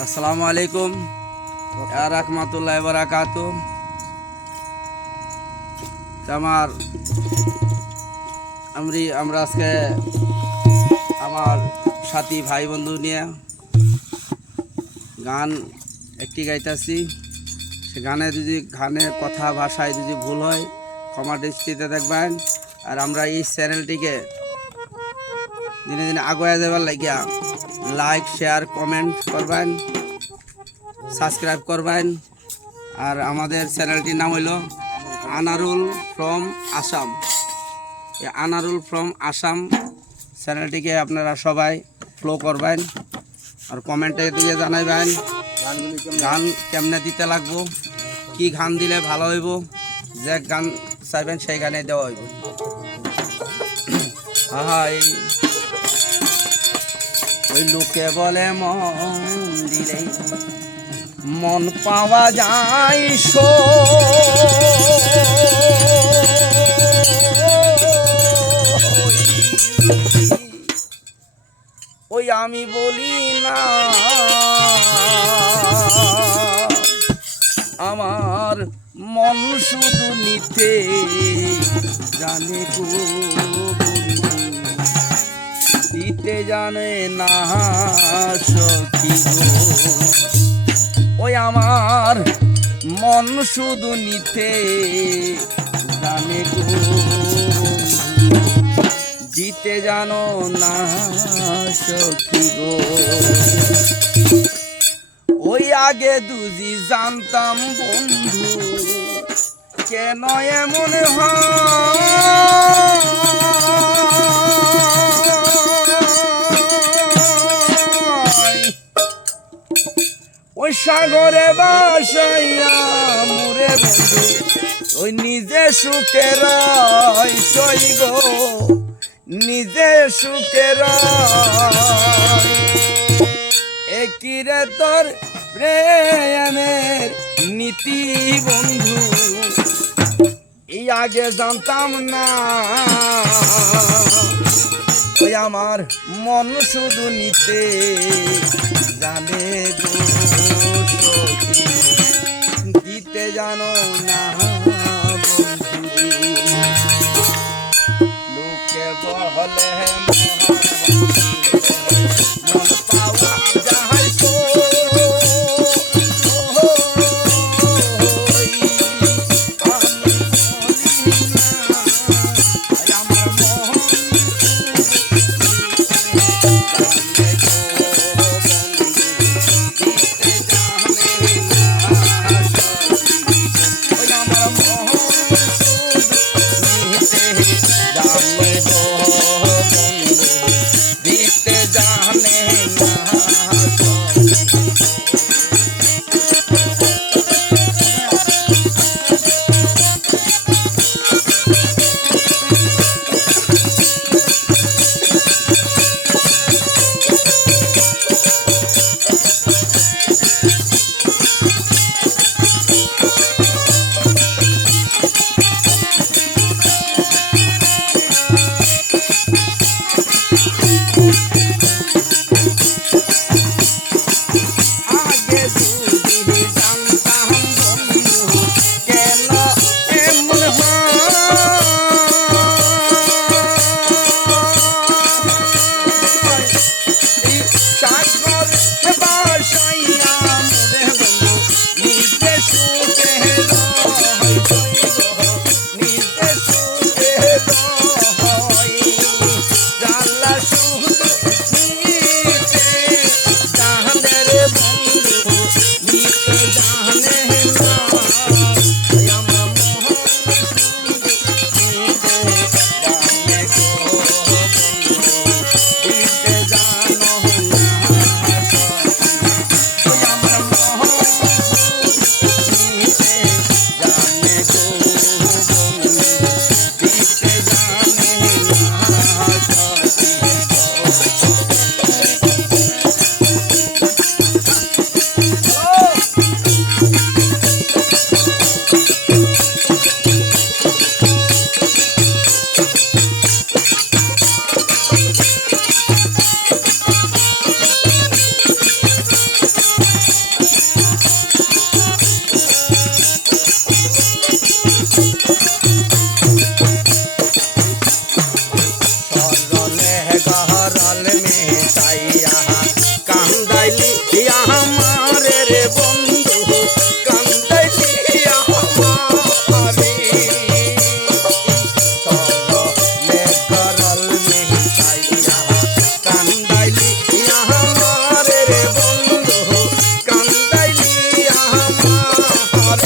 আসসালামু আলাইকুম। রাহমাতুল্লাহি বারাকাতু আমার আমরি, আমরা আজকে আমার সাথী ভাই বন্ধু নিয়ে গান একটি গাইতাছি। সে গানে যদি গানের কথা, ভাষায় যদি ভুল হয়, ক্ষমা দৃষ্টিতে দেখবেন। আর আমরা এই চ্যানেলটিকে দিনে দিনে আগুয়া যাবার লাগিয়া লাইক শেয়ার কমেন্ট করবেন সাবস্ক্রাইব করবেন। আর আমাদের চ্যানেলটির নাম হইল আনারুল ফ্রম আসাম। এই আনারুল ফ্রম আসাম চ্যানেলটিকে আপনারা সবাই ফলো করবেন আর কমেন্টে দিয়ে জানাইবেন, গান কেমনে দিতে লাগবো, কি গান দিলে ভালো হইব, যে গান চাইবেন সেই গানে দেওয়া হইব। হাই ওই লোকে বলে, মন দিলে মন পাওয়া যায় সো ওই আমি বলি না, আমার মন শুধু নিতে জানে গো। দিতে জানে না সখী ওই আমার মন শুধু নিতে জানে গো। দিতে জানো না সখী গো। ওই আগে দুজি জানতাম বন্ধু, কেন এমন হয়? সাগরে বাসাইয়া মুরে বন্ধু, ওই নিজে সুখে রয় গো নিজে সুখে একিরে তোর প্রেমের নীতি বন্ধু? এই আগে জানতাম না। ওই আমার মন শুধু নিতে রে বন্ধু কান্দাইয়া আমি করল মেঘাইয়া কান্দাইয়া আমার রে বন্ধু কান্দাইয়া আমার